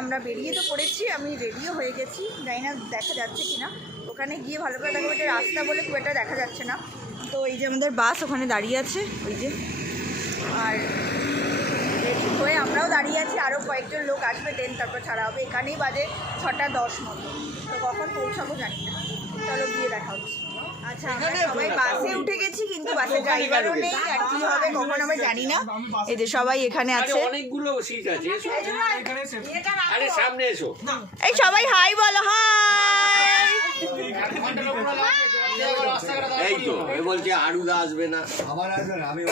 আমরা বেরিয়ে তো পড়েছি, আমি রেডিও হয়ে গেছি, জানি না দেখা যাচ্ছে কিনা, ওখানে গিয়ে ভালো করে দেখো, এটা রাস্তা বলে খুব একটা দেখা যাচ্ছে না। তো এই যে আমাদের বাস ওখানে দাঁড়িয়ে আছে, ওই যে, আর রেডি হয়ে আমরাও দাঁড়িয়ে আছি, আরও কয়েকজন লোক আসবে, দেন তারপর ছাড়া হবে। এখানেই বাজে 6:10 মতো, তো কখন পৌঁছাবো জানি না, চলো গিয়ে দেখা হচ্ছে। আচ্ছা, আমরা সবাই বাসে উঠে গেছি, কিন্তু বাসে ড্রাইভারও নেই, আর কি হবে কখন আমরা জানি না। এই যে সবাই এখানে আছে, অনেকগুলো সিট আছে, আরে সামনে এসো, এই সবাই হাই বলো, হাই। এই তো বলছে আরুদা আসবে না, আমার আসবে না, আমি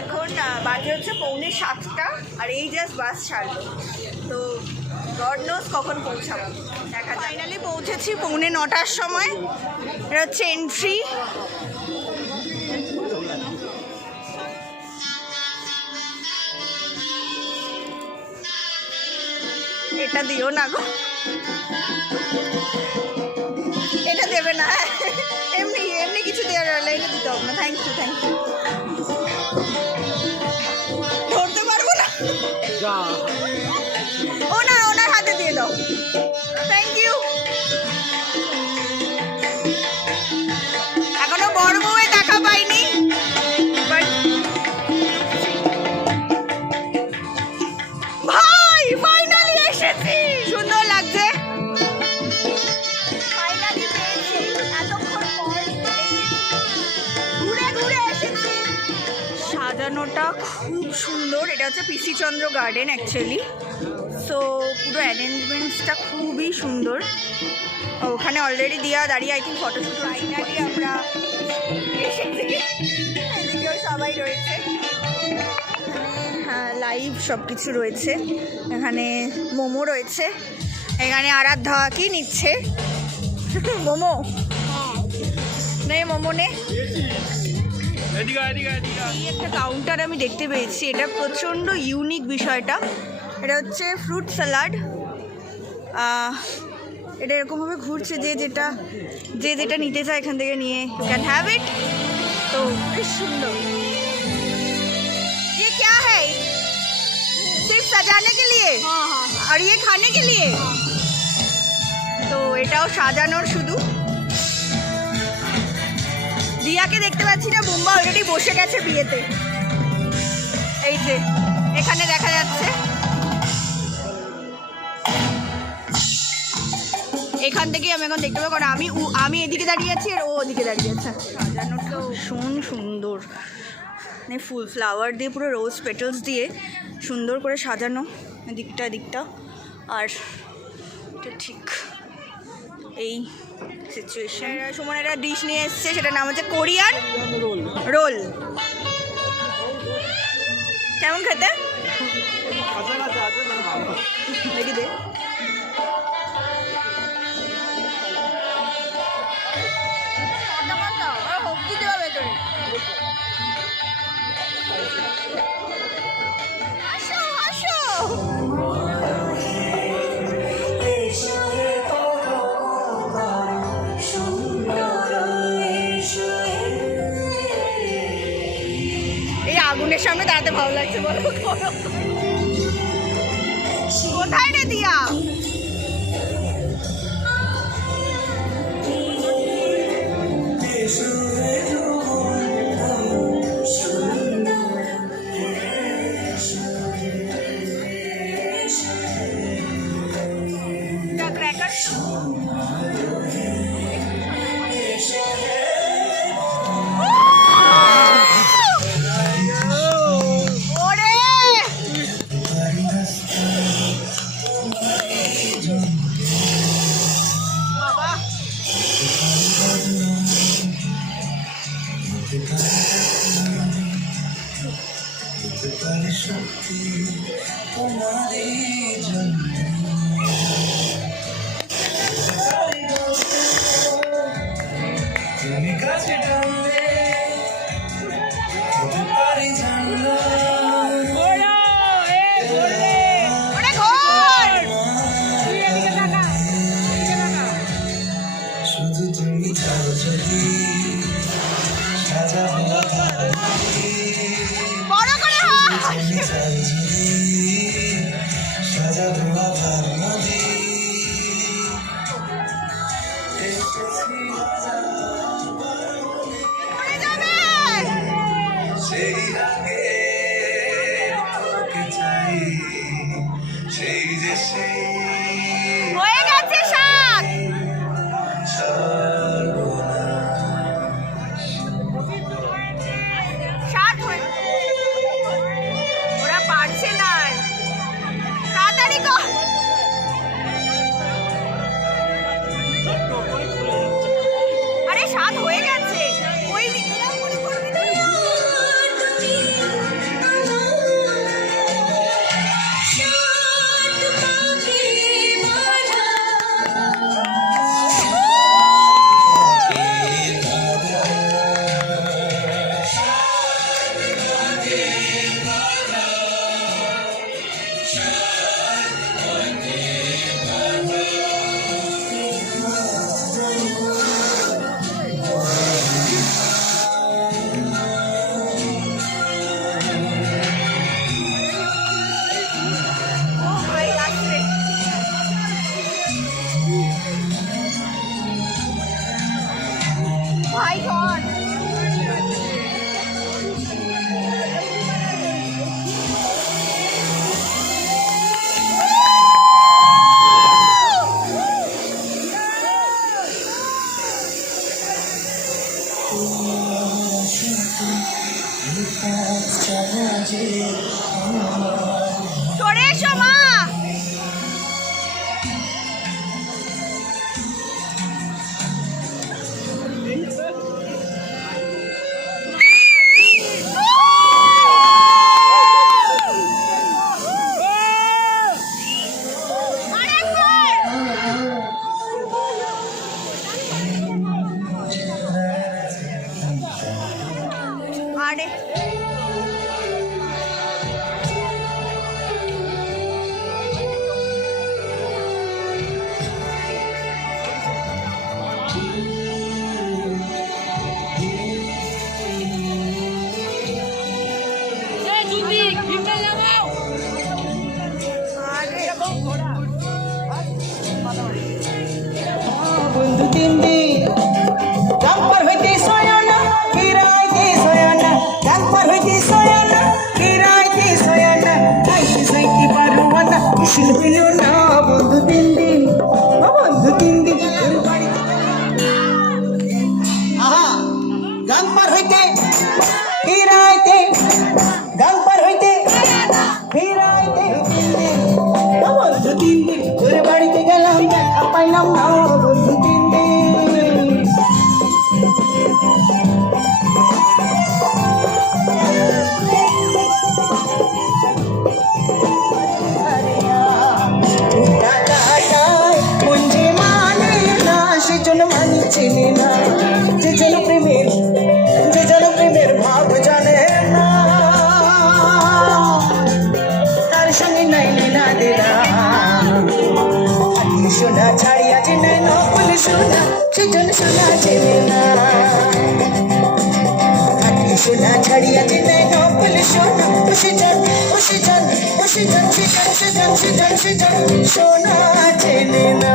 এখন বাজে হচ্ছে 6:45, আর এই জাস্ট বাস ছাড়লো, তো গড নোজ কখন পৌঁছাবো দেখা। ফাইনালি পৌঁছেছি 9:45 সময়। এটা হচ্ছে এন্ট্রি। এটা দিও না গো, এটা দেবে না, এমনি এমনি কিছু দেওয়ার হলে এটা দিতে হবে না। Thank you, thank you. ধরতে পারবো না, ওনার হাতে দিয়ে দাও, থ্যাংক ইউ। এখনো বড় বউয়ে দেখা পাইনি, ভাই ফাইনালি এসেছি, সুন্দর লাগছে, ফাইনালি পেয়েছি, এতক্ষণ পর ঘুরে ঘুরে এসেছি। সাজানোটা খুব সুন্দর, এটা হচ্ছে পিসি চন্দ্র গার্ডেন অ্যাকচুয়ালি, সো পুরো অ্যারেঞ্জমেন্টসটা খুবই সুন্দর। ওখানে অলরেডি দিয়া দাঁড়িয়ে আই থিঙ্ক ফটোশ্যুট। ফাইনালি আমরা এসেছি, এদিকেও সবাই রয়েছে, হ্যাঁ লাইভ সব কিছু রয়েছে, এখানে মোমো রয়েছে, এখানে আরাধ্যা কি নিচ্ছে, মোমো নে, মোমো নে। এই একটা কাউন্টার আমি দেখতে পেয়েছি, এটা প্রচণ্ড ইউনিক বিষয়টা, এটা হচ্ছে ফ্রুট স্যালাড। এটা এরকমভাবে ঘুরছে, যে যেটা নিতে চায় এখান থেকে নিয়ে ক্যান হ্যাভ ইট, তো বেশ সুন্দর। ये क्या है, सिर्फ सजाने के लिए और ये खाने के लिए, তো এটাও সাজানোর শুধু। দিয়াকে দেখতে পাচ্ছি না, বুম্বা অলরেডি বসে গেছে বিয়েতে, এই যে এখানে দেখা যাচ্ছে, এখান থেকেই আমি এখন দেখতে পাবো, কারণ আমি এদিকে দাঁড়িয়ে আছি আর ও ওদিকে দাঁড়িয়ে আছে। সাজানোটা ভীষণ সুন্দর, মানে ফুল ফ্লাওয়ার দিয়ে, পুরো রোজ পেটালস দিয়ে সুন্দর করে সাজানো দিকটা, আর এটা ঠিক এই সিচুয়েশন। সুমন একটা ডিশ নিয়ে এসছে, সেটার নাম হচ্ছে কোরিয়ান রোল। কেমন খেতে দেখি দে, আগুনের সামনে দাঁড়াতে ভালো লাগছে, বলো কোথায় রে দিয়া? তুমি কাছে টানলে হতে পারি। হয়ে গেছে সাত। ওরা পারছে না, তাড়াতাড়ি কর। আরে সাত হয়ে গেছে, ওই my god. সরে এসো মা। আরে বন্ধু তিন দিন রামপার হইতে সয়ানা ফিরাইতে সয়ানা রামপার হইতে সয়ানা ফিরাইতে সয়ানা আইতে যাইতে পারবো না কিসিল হইল না বন্ধু তিন দিন বন্ধু তিন দিন আহা রামপার হইতে ফিরাইতে রামপার হইতে ফিরাইতে বন্ধু তিন দিন তোর বাড়িতে গেলাম দেখা পাইলাম না বন্ধু তিন দিন মঞ্জে মানে না সেজন্য মানি চেনে না যে যেন প্রেমের ভাব জানে না তার সঙ্গে নাই লীলা দেনা সোনা ছাড়িয়া যে নাই নকল সোনা সেজন্য সোনা চেনে না সোনা ছাড়িয়া যে নাই নকল সোনা সেজন সোনা চেনে না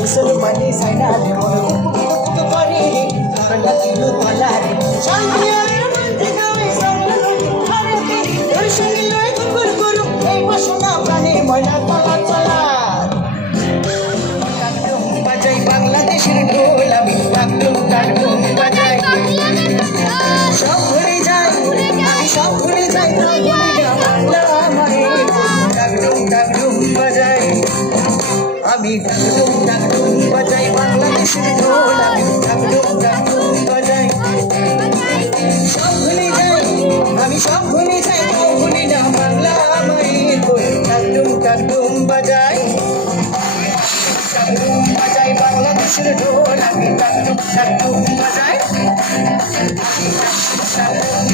মুসলমানি সাইনা রে মনে কুকুর করে রে কালা কিলো তলা রে সাইয়া রে মন্দির গাবে সামনে আরে কি তোর সঙ্গে লয় কুকুর করু এই বাসনা প্রাণে ময়না তলা তলা কাকডুম বাজাই বাংলাদেশের ঢোল আমি কাকডুম বাজাই সব ভুলে যাই আমি সব ভুলে যাই বাংলা মায়ের কাকডুম বাজাই আমি ডাকডুম বাজাই বাংলাদেশের ঢোল আমি ডাকডুম বাজাই সব ভুলে যাই আমি সব ভুলে যাই ভুলি না বাংলা মায়ের ডাকডুম বাজাই বাংলাদেশের ঢোল আমি ডাকডুম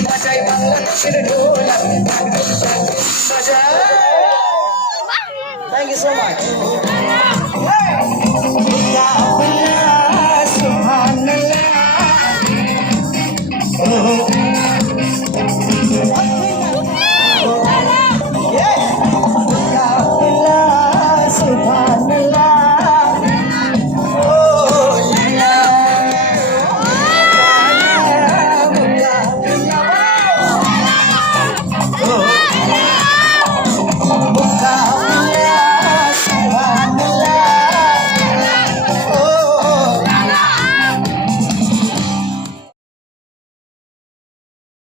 বাজাই বাংলাদেশের ঢোল আমি ডাকডুম বাজাই। Thank you so much.